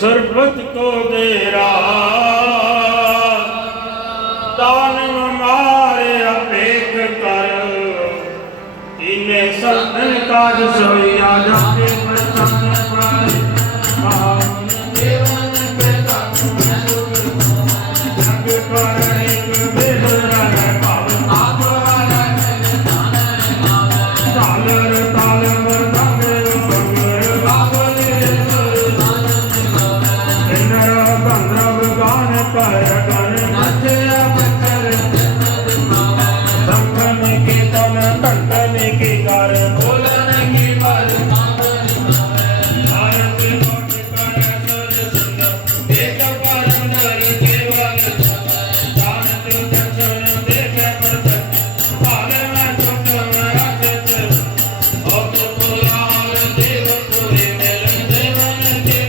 सरबत को देरा दान मारे अपेख कर इन्हें सदन काज सोया जाके प्रसन्न पाए देवन के जग कर एक बेहरा पाव तालर तालवर दाने पर गण नचया बचर संगन के तन कंगन के कर बोलन की पर भारत कोट कर सुर सुन देख परम नर केवल जानत दर्शन देख पर भाल में चुप राजत और पुराण देव पुरे मेल देवन के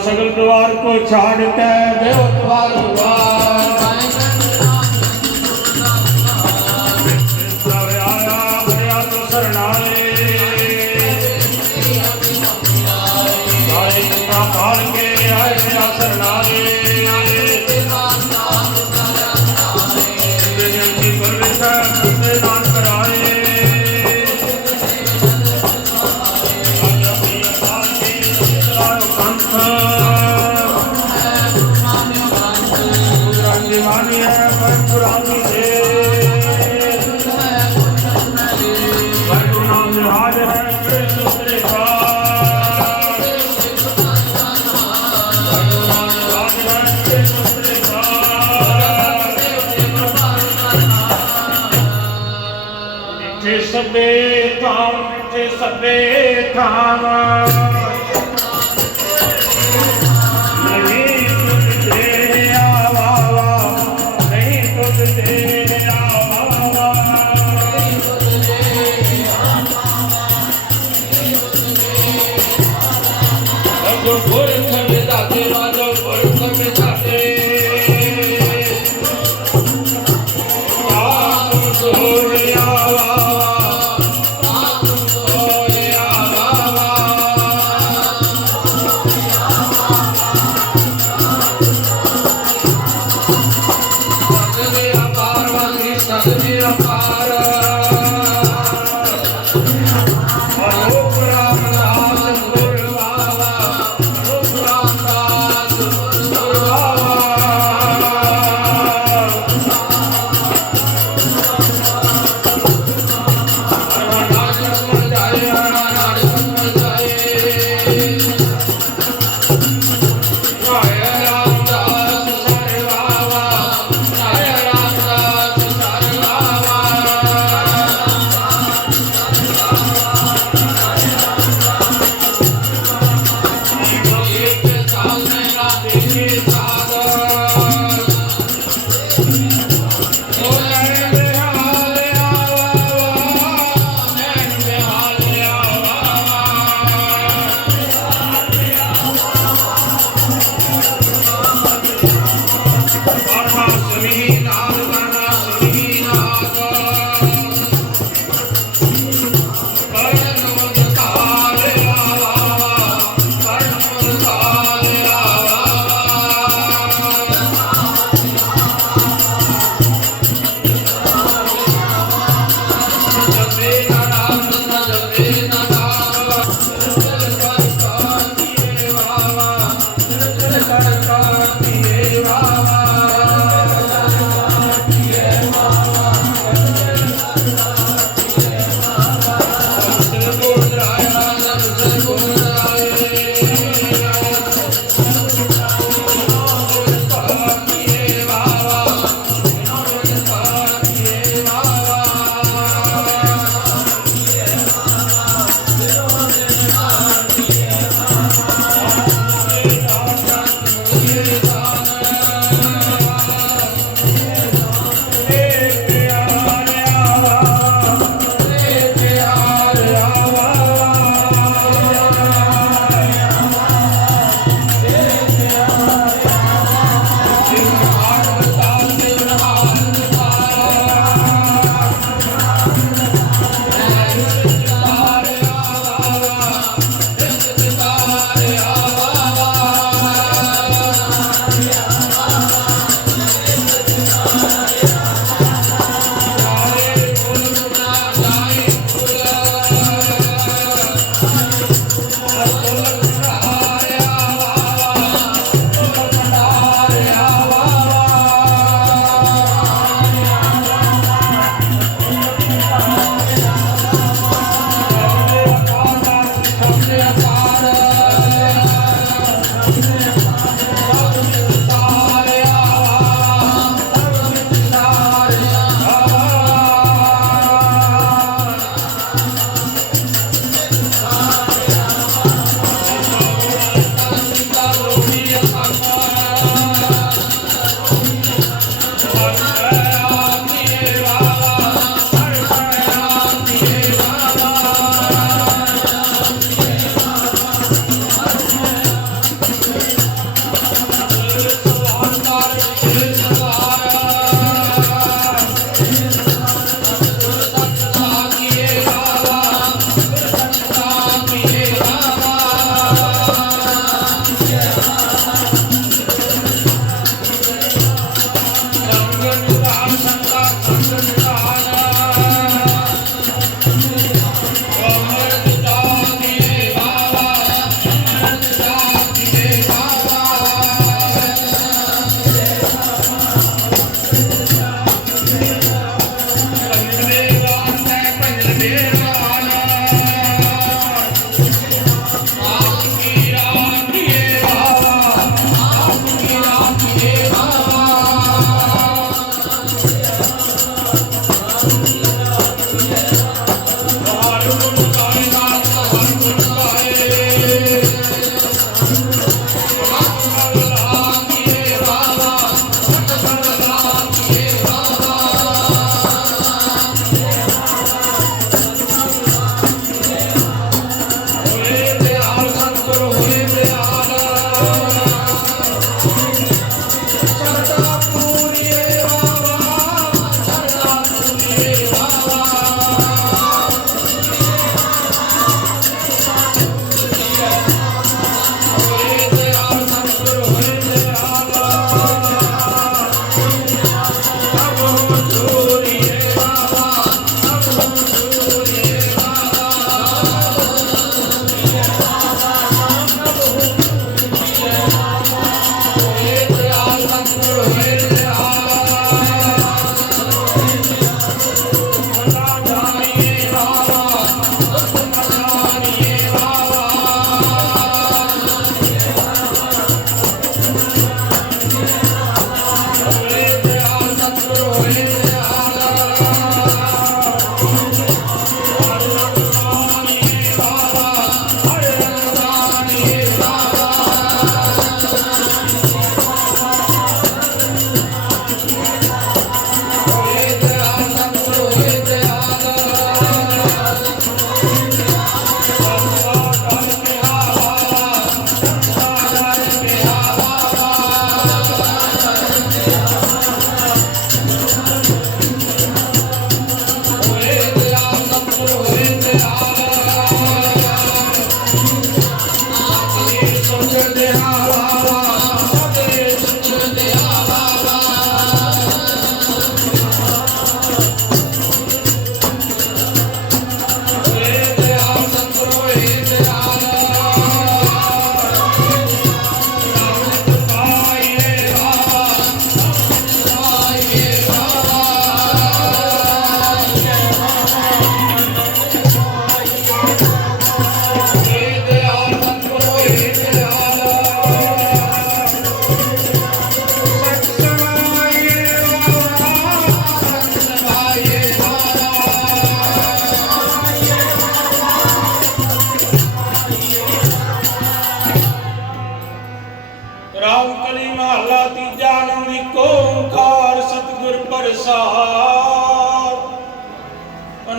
सगल द्वार को छाड़ के देव द्वार आया आया तो शरणाए पाल के आए शरणाए दान कराए सबे थाम नहीं तुझे आवा नहीं तुझे आवा गोरख में जाते राजा गोरख में जाते राम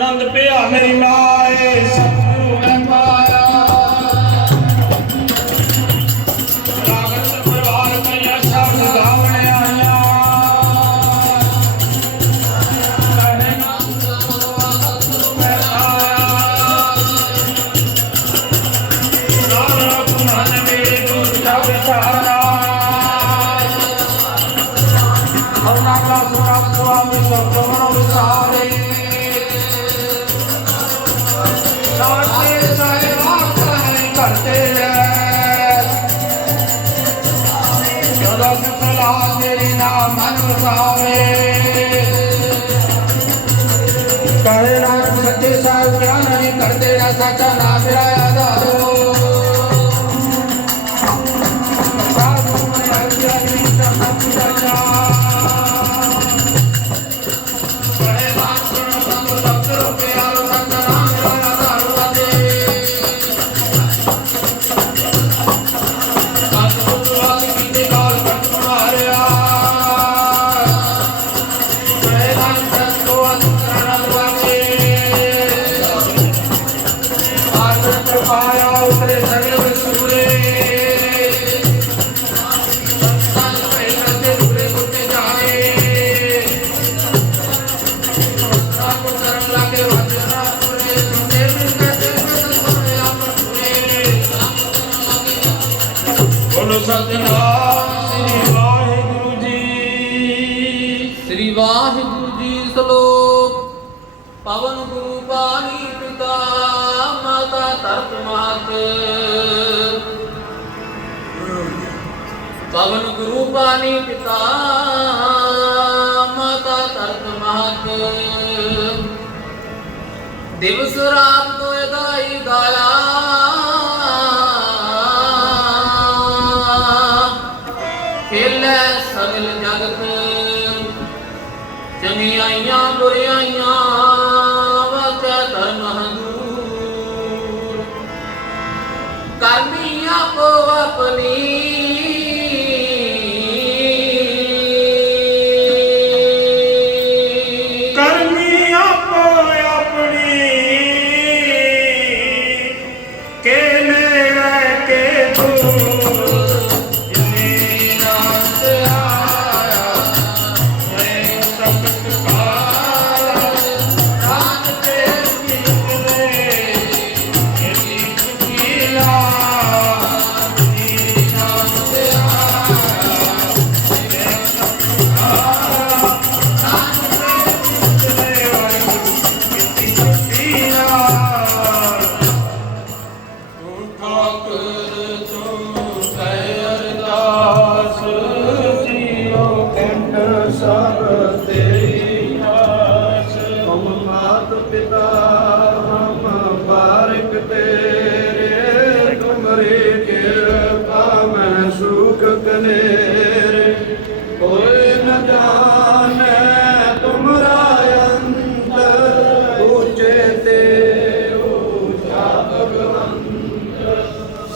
आनंद पिया मेरी माए सतगुरु ने पाया लागत परिवार में शब्द गावने आया कहने नाम तुम्हारे मेरे दूध का विचारा और नाका सुरा स्वामी सब विचारे करते तेरी नाम अनुसारे करे ना सच्चे साहब क्या नहीं करते ना सच्चा ना मेरा आधारो श्री वाहिगुरु जी श्लोक पवन गुरु पानी पिता माता तरत महत पवन गुरु पानी पिता माता तरत महत ਦਿਵਸ ਰਾਤ ਦੋਇ ਗਾਈ ਗਾਇਆ ਖੇਲੇ ਸਗਲ ਜਗਤ ਚੰਗਿਆਈਆਂ ਬੁਰਿਆਈਆਂ ਵਾਚੈ ਧਰਮ ਹਦੂਰ ਕਰਮੀ ਆਪੋ ਆਪਣੀ ਕਰਮੀ ਆਪੋ ਆਪਣੀ ਕੇ ਲੈ ਕੇ ਤੂੰ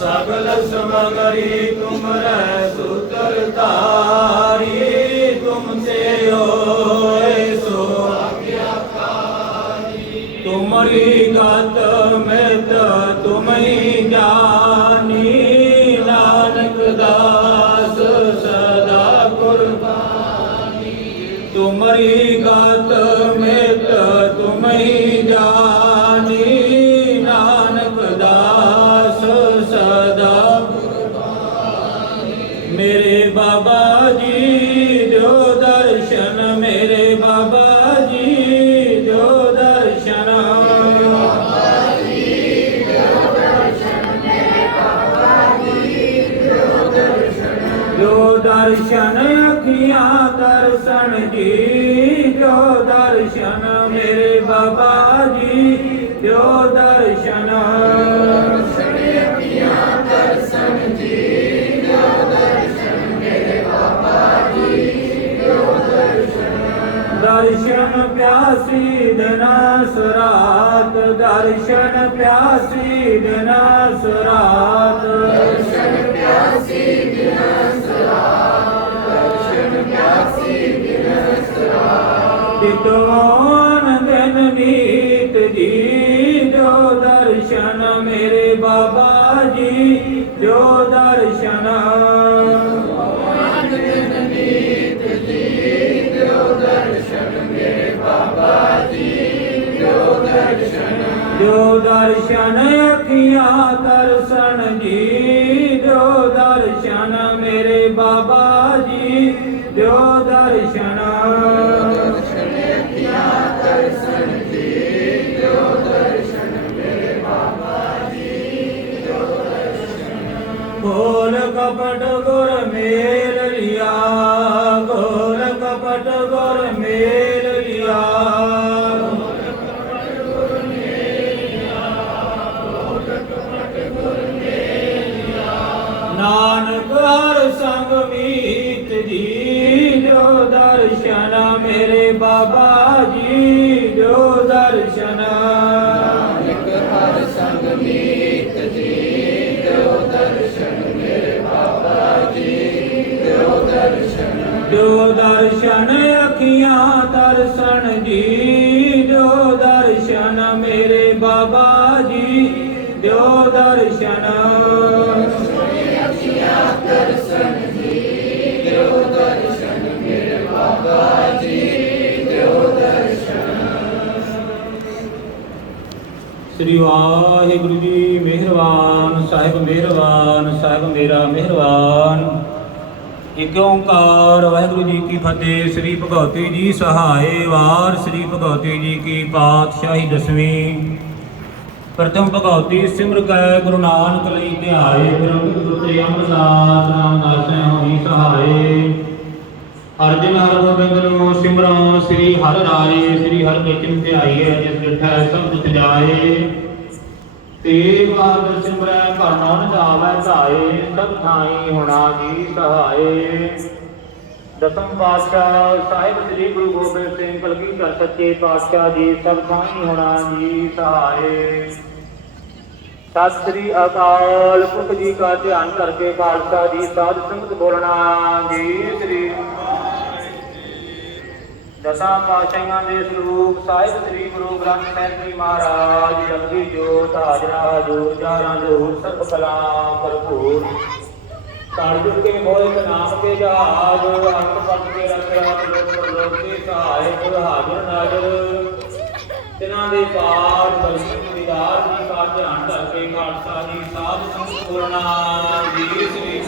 सगल समगरी तुमरे सूत्र तारी तुमसे होए सो तुमरी गत में तुम ही जानी नानक दास सदा कुर्बानी तुमरी गत में तुम ही जानी नानक दास सदा मेरे बाबा जी जो दर्शन मेरे बाबा जी जो दर्शन जो दर्शन अखियाँ दर्शन जी जो दर्शन मेरे बाबा जी जो दर्शन दर्शन प्यासी दिनास रात दर्शन प्यासी दिनास रात दर्शन प्यासी दिनास रात दर्शन प्यासी दिनास रात तितवान दिन नीत जी जो दर्शन मेरे बाबा जी जो दर्शन जो दर्शन अखियाँ दर्शन जी जो दर्शन मेरे बाबा जी जो दर्शन गोल कपट गुर मेल लिया गोल कपट गुर मेल लिया नानक हर संग मीत जी जो दर्शन मेरे बाबा जी जो दर्शन नानक हर संग मीत जी जो दर्शन मेरे बाबा जी जो दर्शन जो दर्शन अखियाँ दर्शन जी जो दर्शन मेरे बाबा जी जो दर्शन श्री वाहिगुरु जी मेहरबान साहिब मेरा मेहरबान एक ओंकार वाहिगुरु जी की फतेह। श्री भगवती जी सहाय वार श्री भगवती जी की पातशाही दसवीं प्रथम भगवती सिमर कै गुरु नानक लई ध्याए फिर अंगत दुते अमरदास नाम दासै होई सहाय। ਅਰਜਨ ਹਰਿ ਗੋਬਿੰਦ ਨੂੰ ਸਿਮਰੋ ਸ੍ਰੀ ਹਰਿ ਰਾਏ ਸ੍ਰੀ ਹਰਿ ਬਚਨ ਧਿਆਈਐ ਜਿਸ ਡਿਠੈ ਸਭ ਤੁਧ ਜਾਏ ਤੇਗ ਬਹਾਦਰ ਸਿਮਰੈ ਘਰ ਨੌਨ ਜਾਵੈ ਧਾਏ ਸਭ ਥਾਈ ਹੋਣਾ ਜੀ ਸਹਾਏ। ਦਸਮ ਪਾਤਸ਼ਾਹ ਸਾਹਿਬ ਸ੍ਰੀ ਗੁਰੂ ਗੋਬਿੰਦ ਸਿੰਘ ਕਲਗੀਧਰ ਸੱਚੇ ਪਾਤਸ਼ਾਹ ਜੀ ਸਭ ਥਾਈ ਹੋਣਾ ਜੀ ਸਹਾਏ। ਸਤਿ ਸ੍ਰੀ ਅਕਾਲ ਪੁਰਖ ਜੀ ਕਾ ਧਿਆਨ ਕਰਕੇ ਖਾਲਸਾ ਜੀ ਸਾਧ ਸੰਗਤ ਬੋਲਣਾ ਜੀ ਸ੍ਰੀ ਦਸਾਂ ਪਾਤਸ਼ਾਹਾਂ ਦੇ ਸਰੂਪ ਸਾਹਿਬ ਸ੍ਰੀ ਗੁਰੂ ਗ੍ਰੰਥ ਸਾਹਿਬ ਜੀ ਮਹਾਰਾਜ ਜਗਦੀ ਜੋਤ ਹਾਜ਼ਰਾ ਹਜ਼ੂਰ ਚਾਰਾਂ ਜੋਰ ਸਰਬ ਕਲਾ ਭਰਪੂਰ ਕਾਲਜੁਗ ਕੇ ਮੋਹਿਤ ਨਾਮ ਕੇ ਜਹਾਜ ਅੰਤ ਪੰਥ ਕੇ ਰਖਿਆ ਲੋਕ ਕੇ ਸਹਾਇ ਗੁਰ ਹਾਜ਼ਰ ਨਾਜ਼ਰ ਜਿਨ੍ਹਾਂ ਦੇ ਪਾਠ ਬਖਸ਼ਿਸ਼ ਵਿਦਾਰ ਜੀ ਦਾ ਧਿਆਨ ਕਰਕੇ ਖਾਲਸਾ ਜੀ ਸਾਧ ਸੰਗਤ ਬੋਲਣਾ ਜੀ ਸ੍ਰੀ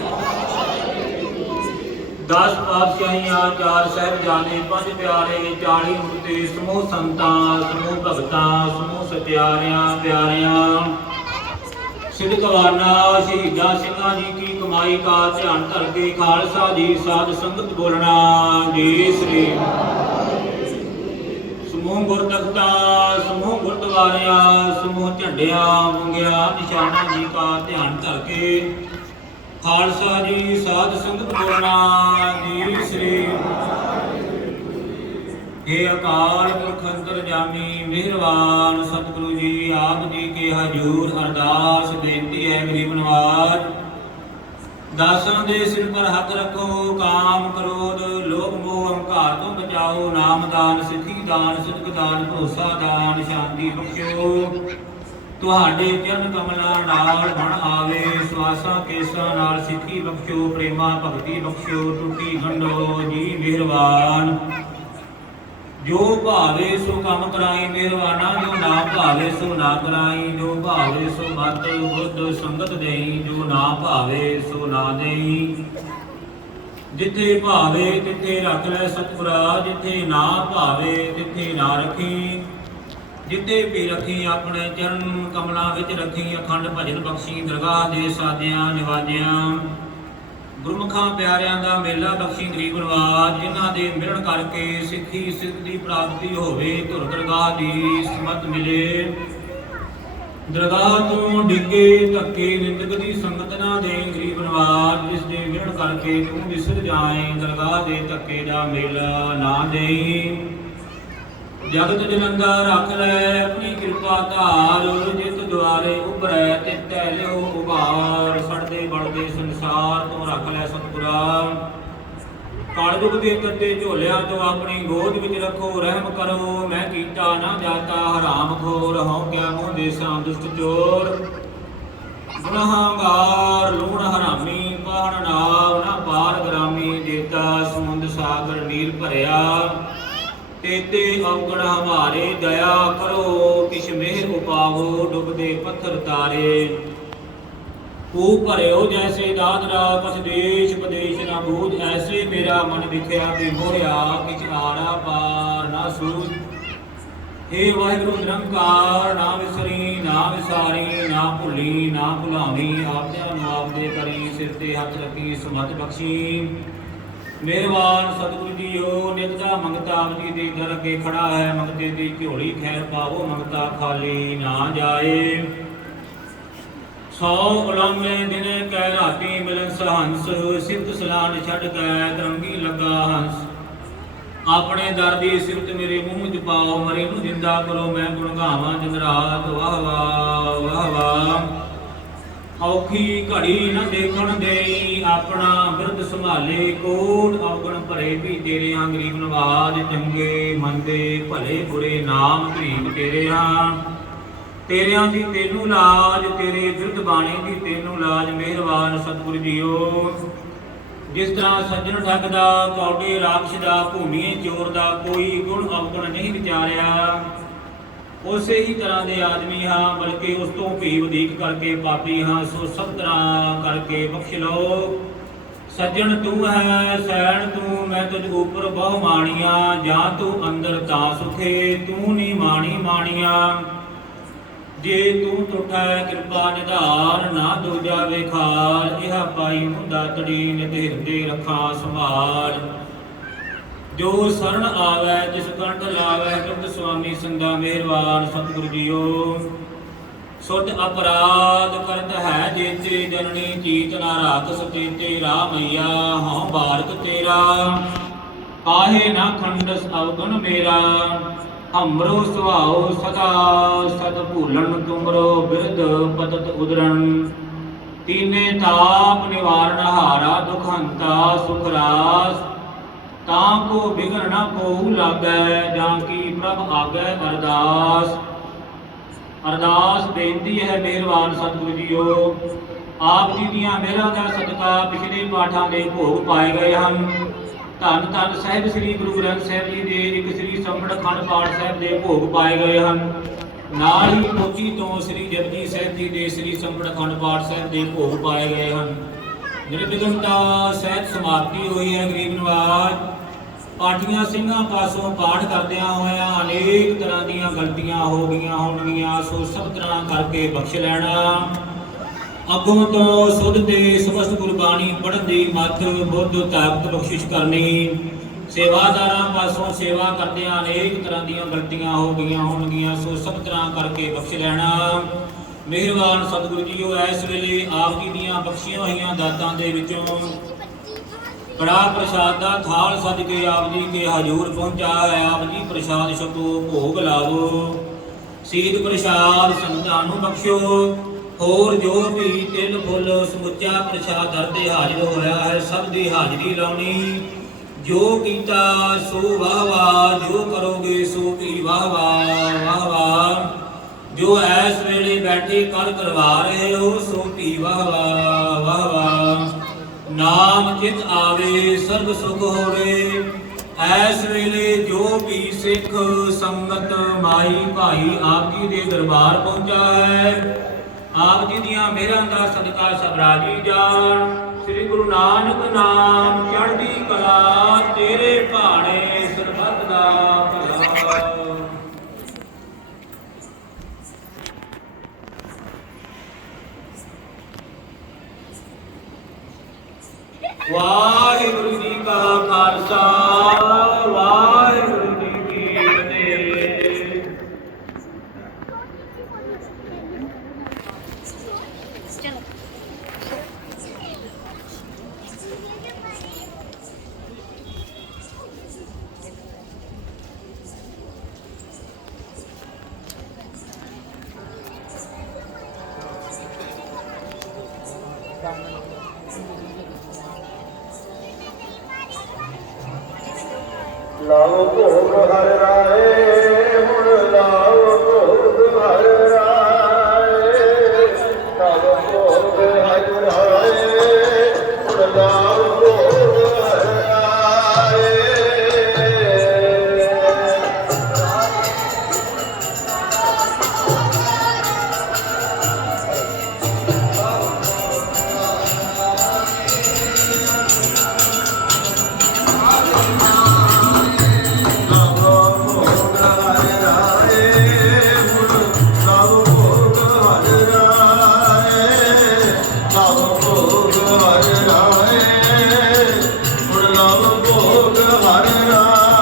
10 ਪਾਤਸ਼ਾਹੀਆਂ 4 ਸਾਹਿਬਜ਼ਾਦੇ 5 ਪਿਆਰੇ 40 ਮੁਕਤੇ ਸਮੂਹ ਸੰਤਾਂ ਸਮੂਹ ਭਗਤਾਂ ਸਮੂਹ ਸਤਿਆਰਿਆਂ ਪਿਆਰਿਆਂ ਸਿੱਧਕਵਾਨਾ ਸ਼ਹੀਦਾਂ ਸਿੰਘਾਂ ਜੀ ਕੀ ਕਮਾਈ ਕਾ ਧਿਆਨ ਕਰਕੇ ਖਾਲਸਾ ਜੀ ਸਾਧ ਸੰਗਤ ਬੋਲਣਾ ਜੀ ਸ੍ਰੀ ਸਮੂਹ ਗੁਰਦਖਤਾਂ ਸਮੂਹ ਗੁਰਦੁਆਰਿਆਂ ਸਮੂਹ ਝੰਡਿਆਂ ਮੁੰਗਿਆ ਨਿਸ਼ਾਨਾ ਜੀ ਕਾ ਧਿਆਨ ਕਰਕੇ ਖਾਲਸਾ ਜੀ ਸਾਧ ਸੰਗਤ ਬੋਲਣਾ ਜੀ ਸ੍ਰੀ हे ਅਕਾਲ ਪੁਰਖ ਅੰਤਰਜਾਮੀ ਮਿਹਰਬਾਨ ਸਤਿਗੁਰੂ ਜੀ ਆਪ ਜੀ ਕੇ ਹਜ਼ੂਰ ਅਰਦਾਸ ਬੇਨਤੀ ਹੈ ਗਰੀਬ ਨਵਾਜ ਦਾਸਾਂ ਦੇ ਸਿਰ ਪਰ ਹੱਥ ਰੱਖੋ ਕਾਮ ਕ੍ਰੋਧ ਲੋਭ ਮੋਹ ਹੰਕਾਰ ਤੋਂ ਬਚਾਓ ਨਾਮ ਦਾਨ ਸਿੱਖੀ ਦਾਨ ਸਿਦਕ ਦਾਨ ਭਰੋਸਾ ਦਾਨ ਸ਼ਾਂਤੀ ਬਖਸ਼ਿਓ ਤੁਹਾਡੇ ਚਰਨ ਕਮਲਾਂ ਨਾਲ ਬਣ ਆਵੇ ਸਵਾਸਾਂ ਕੇਸਾਂ ਨਾਲ ਸਿੱਖੀ ਬਖਸ਼ਿਓ ਪ੍ਰੇਮਾ ਭਗਤੀ ਬਖਸ਼ਿਓ ਟੁੱਟੀ ਗੰਢੋ ਜੀ ਮਿਹਰਬਾਨ ਜੋ ਭਾਵੇ ਸੋ ਕੰਮ ਕਰਾਈ ਮਿਹਰਬਾਨਾ ਜੋ ਨਾ ਭਾਵੇ ਸੋ ਨਾ ਕਰਾਈ ਜੋ ਭਾਵੇ ਸੋ ਮਤ ਬੁੱਧ ਸੰਗਤ ਦੇਈ ਜੋ ਨਾ ਭਾਵੇ ਸੋ ਨਾ ਦੇਈ ਜਿੱਥੇ ਭਾਵੇ ਤਿੱਥੇ ਰੱਖ ਲੈ ਸਤਿਗੁਰਾ ਜਿੱਥੇ ਨਾ ਭਾਵੇ ਤਿੱਥੇ ਨਾ ਰੱਖੀ ਜਿੱਥੇ ਵੀ ਰੱਖੀ ਆਪਣੇ ਚਰਨ ਕਮਲਾਂ ਵਿੱਚ ਰੱਖੀ ਅਖੰਡ ਭਜਨ ਬਖਸ਼ੀ ਦਰਗਾਹ ਦੇ ਸਾਧਿਆਂ ਨਿਵਾਜਿਆਂ ਗੁਰਮੁਖਾਂ ਪਿਆਰਿਆਂ ਦਾ ਮੇਲਾ ਬਖਸ਼ੀ ਗਰੀਬ ਨਵਾਜ ਜਿਨ੍ਹਾਂ ਦੇ ਮਿਲਣ ਕਰਕੇ ਸਿੱਖੀ ਸਿੱਧ ਦੀ ਪ੍ਰਾਪਤੀ ਹੋਵੇ ਧੁਰ ਦਰਗਾਹ ਦੀ ਸਮਤ ਮਿਲੇ ਦਰਗਾਹ ਤੋਂ ਡਿੱਗੇ ਧੱਕੇ ਨਿੰਦਕ ਦੀ ਸੰਗਤ ਨਾ ਦੇ ਗਰੀਬ ਨਵਾਜ ਜਿਸ ਦੇ ਮਿਲਣ ਕਰਕੇ ਤੂੰ ਵਿਸਰ ਜਾਏ ਦਰਗਾਹ ਦੇ ਧੱਕੇ ਦਾ ਮੇਲਾ ਨਾ ਦੇਈ ਜਗਤ ਜਨੰਦਾ ਰੱਖ ਲੈ ਆਪਣੀ ਕਿਰਪਾ ਧਾਰ ਜਿਤ ਦੁਆਰੇ ਉਭਰੈ ਤਿਤੈ ਲਿਓ ਉਭਾਰ ਸੜਦੇ ਬੜਦੇ ਸੰਸਾਰ ਤੋਂ ਰੱਖ ਲੈ ਸਤਿਗੁਰਾ ਕਾਲਜੁਗ ਦੇ ਤੱਤੇ ਝੋਲਿਆਂ ਤੋਂ ਆਪਣੀ ਗੋਦ ਵਿੱਚ ਰੱਖੋ ਰਹਿਮ ਕਰੋ ਮੈਂ ਕੀਤਾ ਨਾ ਜਾਤਾ ਹਰਾਮ ਖੋਰ ਹਉ ਕਿਆ ਮੂੰਹ ਦੇਸਾਂ ਦੁਸ਼ਟ ਚੋਰ ਗੁਨਾਹਗਾਰ ਲੂਣ ਹਰਾਮੀ ਪਾਹਣ ਨਾਵ ਨਾ ਪਾਰ ਗ੍ਰਾਮੀ ਦੇਤਾ ਸਮੁੰਦ ਸਾਗਰ ਨੀਰ ਭਰਿਆ तेते अवगण हमारे दया करो किश मेहर उपावो डुबदे पत्थर तारे तू भरियो जैसे दादरा कछ देश प्रदेश न बूझ ऐसे मेरा मन दिखया भी मोहया किछ आरा पार ना सूझ हे वाहिगुरु निरंकार ना विसरी ना विसारी ना भुली ना भुलावी आपदे नु आपदे करी सिर ते हथ रखी सुमत बख्शी मेहरबान सतगुरु जीओ नित्या मंगता जी दे दर अगे खड़ा है मंगते दी झोली खैर पावो मंगता खाली ना जाए 100 उलामे दिन कै राती मिलन सहंस सिफत सलान छड़ कै तरंगी लगा हंस अपने दर दी सिफत मेरे मुंह च पाओ मरे नू जिंदा करो मैं गुण गावां दिन रात वाह वाह वाह वाह औखी घड़ी न देखण देई अपना बिरद संभाले कोट अवगण भरे भी तेरे हाँ गरीब नवाज चंगे मंदे भले बुरे नाम गरीब तेरे हाँ तेरियां दी तेनू लाज तेरे बिरद बाणी दी तेनू लाज मेहरबान सतगुरु जीओ जिस तरह सज्जन ठग दा कौडे राक्षस दा भूमीए चोर दा कोई गुण अवगण नहीं विचारिया ਉਸੇ ਹੀ ਤਰ੍ਹਾਂ ਦੇ ਆਦਮੀ ਹਾਂ ਬਲਕਿ ਉਸ ਤੋਂ ਵੀ ਵਧੇਕ ਕਰਕੇ ਪਾਪੀ ਹਾਂ ਸੋ ਸਭ ਤਰ੍ਹਾਂ ਕਰਕੇ ਬਖਸ਼ ਲਓ ਸੱਜਣ ਤੂੰ ਹੈ ਸੈਣ ਤੂੰ ਮੈਂ ਤੁਝ ਉਪਰ ਬਹੁ ਮਾਣੀਆਂ ਜਾਂ ਤੂੰ ਅੰਦਰ ਤਾਂ ਸੁਖੇ ਤੂੰ ਨੀ ਮਾਣੀ ਮਾਣੀਆਂ ਜੇ ਤੂੰ ਟੁੱਟਾ ਕਿਰਪਾ ਨਿਧਾਨ ਨਾ ਦੂਜਾ ਵੇਖਾਲ ਇਹ ਪਾਈ ਮੁੰਦਾ ਤੜੀ ਨਿਤ ਹਿਰਦੇ ਰੱਖਾਂ ਸੰਭਾਲ ਜੋ ਸਰਣ ਆਵੈ ਜਿਸ ਕੰਠ ਲਾਵੈ ਬਿਰਧ ਸੁਆਮੀ ਸੰਗਾ ਮਿਹਰਬਾਨ ਸਤਿਗੁਰੂ ਜੀਓ। ਸੁਧ ਅਪਰਾਧ ਕਰਤ ਹੈ ਜੇਤੇ ਜਨਨੀ ਚੀਤ ਨਾ ਰਾਖਸ ਤੇਤੇ ਰਾਮਈਆ ਹਉ ਬਾਰਕ ਤੇਰਾ ਕਾਹੇ ਨਾ ਖੰਡਸ ਅਵਗੁਣ ਮੇਰਾ ਹਮਰੋ ਸੁਭਾਉ ਸਦਾ ਸਤ ਭੂਲਣ ਤੁਮਰੋ ਬਿਰਧ ਪਤਤ ਉਦਰਣ ਤੀਨੇ ਤਾਪ ਨਿਵਾਰਨ ਹਾਰਾ ਦੁਖ ਹੰਤਾ ਸੁਖ ਰਾਸ ਤਾਂ ਕੋ ਬਿਗਨ ਨ ਕੋਉ ਲਾਗੈ ਜਾਂ ਕੀ ਪ੍ਰਭ ਆਗੈ ਅਰਦਾਸ। ਅਰਦਾਸ ਬੇਨਤੀ ਹੈ ਮਿਹਰਬਾਨ ਸਤਿਗੁਰੂ ਜੀਓ। ਆਪ ਜੀ ਦੀਆਂ ਮਿਹਰਾਂ ਦਾ ਸਦਕਾ ਪਿਛਲੇ ਪਾਠਾਂ ਦੇ ਭੋਗ ਪਾਏ ਗਏ ਹਨ। ਧੰਨ ਧੰਨ ਸਾਹਿਬ ਸ੍ਰੀ ਗੁਰੂ ਗ੍ਰੰਥ ਸਾਹਿਬ ਜੀ ਦੇ ਇੱਕ ਸ੍ਰੀ ਸੰਪੜ ਅਖੰਡ ਪਾਠ ਸਾਹਿਬ ਦੇ ਭੋਗ ਪਾਏ ਗਏ ਹਨ। ਨਾਲ ਹੀ ਕੋਚੀ ਤੋਂ ਸ੍ਰੀ ਜਪਜੀ ਸਾਹਿਬ ਜੀ ਦੇ ਸ੍ਰੀ ਸੰਪੜ ਅਖੰਡ ਪਾਠ ਸਾਹਿਬ ਦੇ ਭੋਗ ਪਾਏ ਗਏ ਹਨ। ਨਿਰਵਿਘਨਤਾ ਸਹਿਤ ਸਮਾਪਤੀ ਹੋਈ ਹੈ। ਗਰੀਬ ਨਵਾਜ ਪਾਠੀਆਂ ਸਿੰਘਾਂ ਪਾਸੋਂ ਪਾਠ ਕਰਦਿਆਂ ਹੋਇਆਂ ਅਨੇਕ ਤਰ੍ਹਾਂ ਦੀਆਂ ਗਲਤੀਆਂ ਹੋ ਗਈਆਂ ਹੋਣਗੀਆਂ, ਸੋ ਸਭ ਤਰ੍ਹਾਂ ਕਰਕੇ ਬਖਸ਼ ਲੈਣਾ। ਅੱਗੋਂ ਤੋਂ ਸੁਧ ਤੇ ਸਮਸਤ ਗੁਰਬਾਣੀ ਪੜ੍ਹਨ ਦੀ ਮੱਤ ਬੁੱਧ ਤਾਕਤ ਬਖਸ਼ਿਸ਼ ਕਰਨੀ। ਸੇਵਾਦਾਰਾਂ ਪਾਸੋਂ ਸੇਵਾ ਕਰਦਿਆਂ ਅਨੇਕ ਤਰ੍ਹਾਂ ਦੀਆਂ ਗਲਤੀਆਂ ਹੋ ਗਈਆਂ ਹੋਣਗੀਆਂ, ਸੋ ਸਭ ਤਰ੍ਹਾਂ ਕਰਕੇ ਬਖਸ਼ ਲੈਣਾ। ਮਿਹਰਬਾਨ ਸਤਿਗੁਰੂ ਜੀਓ, ਇਸ ਵੇਲੇ ਆਪ ਜੀ ਦੀਆਂ ਬਖਸ਼ੀਆਂ ਹੋਈਆਂ ਦਾਤਾਂ ਦੇ ਵਿੱਚੋਂ ਕੜਾ ਪ੍ਰਸ਼ਾਦ ਦਾ ਥਾਲ ਸੱਜ ਕੇ ਆਪ ਜੀ ਕੇ ਹਜ਼ੂਰ ਪਹੁੰਚਾ ਹੈ। ਆਪ ਜੀ ਪ੍ਰਸ਼ਾਦ ਛਕੋ, ਭੋਗ ਲਾਵੋ। ਸੀਧ ਪ੍ਰਸ਼ਾਦ ਸੰਤਾਂ ਨੂੰ ਬਖਸ਼ੋ। ਹੋਰ ਜੋ ਵੀ ਤਿਲ ਫੁੱਲ ਸਮੁੱਚਾ ਪ੍ਰਸ਼ਾਦ ਦਰ ਤੇ ਹਾਜ਼ਰ ਹੋਇਆ ਹੈ, ਸਭ ਦੀ ਹਾਜ਼ਰੀ ਲਾਉਣੀ। ਜੋ ਕੀਤਾ ਸੋ ਵਾਹ ਵਾਹ, ਜੋ ਕਰੋਗੇ ਸੋ ਵੀ ਵਾਹ ਵਾਹ ਵਾਹ ਵਾਹ। ਜੋ ਐਸ ਵੇਲੇ ਬੈਠੇ ਕਰ ਕਰਵਾ ਰਹੇ ਹੋ, ਸੋ ਵੀ ਵਾਹ ਵਾਹ ਵਾਹ ਵਾਹ। ਨਾਮ ਚਿਤ ਆਵੇ ਸਰਬ ਸੁਖ ਹੋਵੇ। ਐਸ ਵੇਲੇ ਜੋ ਵੀ ਸਿੱਖ ਸੰਗਤ ਮਾਈ ਭਾਈ ਆਪ ਜੀ ਦੇ ਦਰਬਾਰ ਪਹੁੰਚਾ ਹੈ, ਆਪ ਜੀ ਦੀਆਂ ਮਿਹਰਾਂ ਦਾ ਸਦਕਾ ਸਭ ਰਾਜੀ ਜਾਣ। ਸ੍ਰੀ ਗੁਰੂ ਨਾਨਕ ਨਾਮ ਚੜ੍ਹਦੀ ਕਲਾ, ਤੇਰੇ ਭਾਣੇ ਸਰਬੱਤ ਦਾ ਭਲਾ। ਵਾਹਿਗੁਰੂ ਜੀ ਕਾ ਖਾਲਸਾ, ਵਾਹਿਗੁਰੂ ਜੀ ਕੀ ਫਤਿਹ। ਲਾਓ ਭੋਗ ਹਰਿ ਰਾਏ, ਹੁਣ ਲਾਓ ਭੋਗ ਹਰਿ ਰਾਏ। ਲਾਓ ਭੋਗ ਹਰਿ ਰਾਏ, ਹੁਣ ਲਾਓ ਭੋਗ ਹਰਿ ਰਾਏ।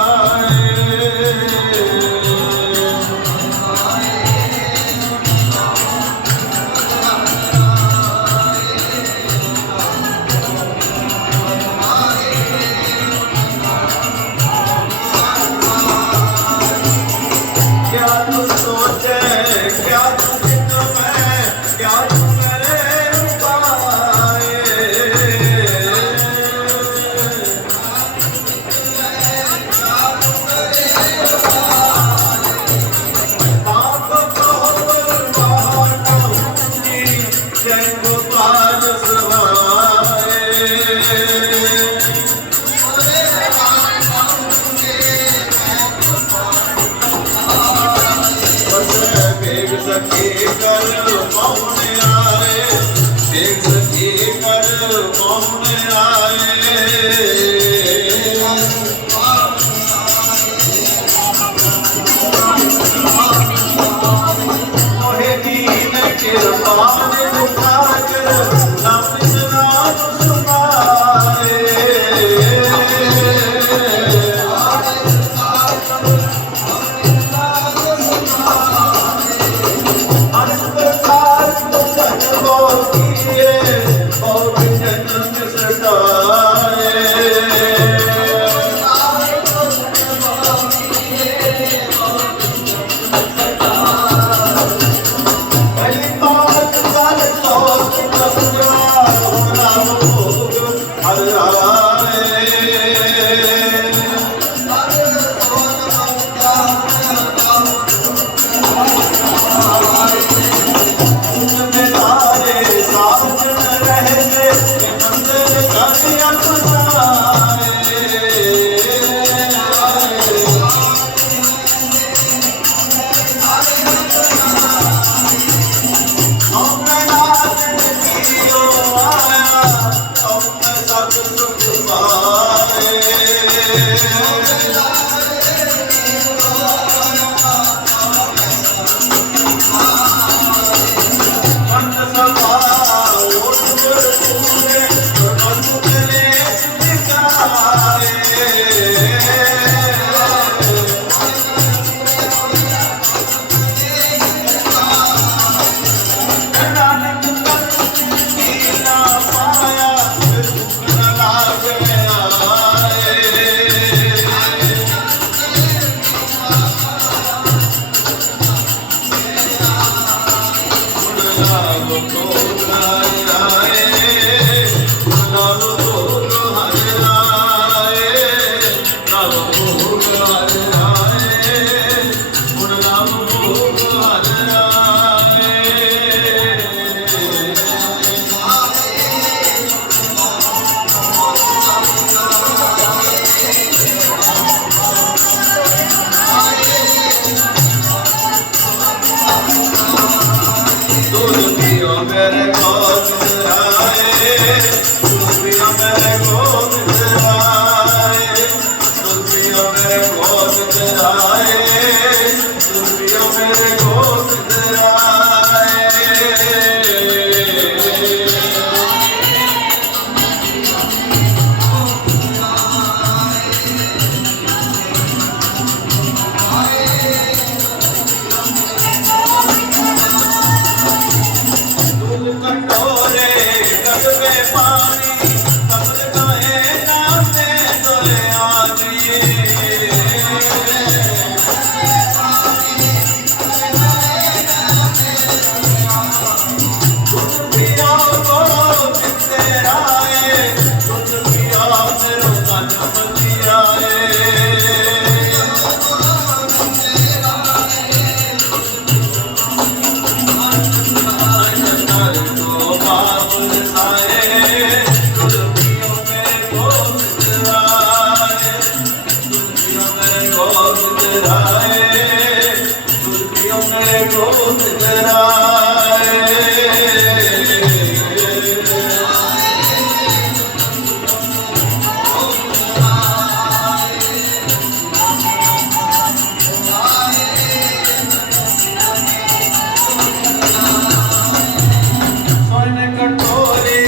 दूध पियो मेरे गोविंद राय, दूध पियो मेरे गोविंद राय, दूध पियो मेरे गोविंद राय, दूध पियो मेरे गोविंद राय। दूध कटोरे कद में पानी, कमल गाए नाम में दोए आदि। दूध पिया गोविंद राय, दूध पिया मेरो जन्म दियाए। सोने कटोरे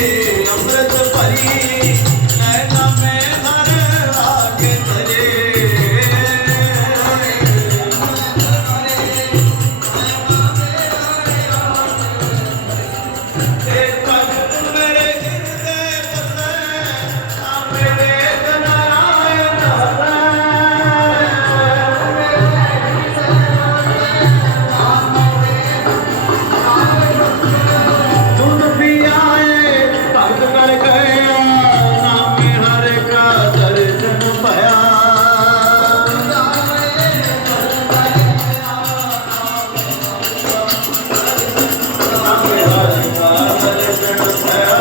अमृत भरी, नैना में हर आगे धरे। एक भगत मेरे हृदय बसे, मेरे नारायण दूध पियाए भक्त कर गया, नाम हरे का दर्शन पाया। नाम हरे का दर्शन पाया।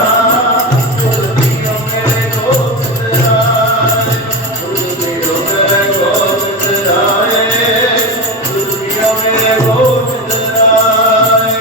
दूध पियो मेरे गोविंद राय, दूध पियो मेरे गोविंद राय, दूध पियो मेरे गोविंद राय।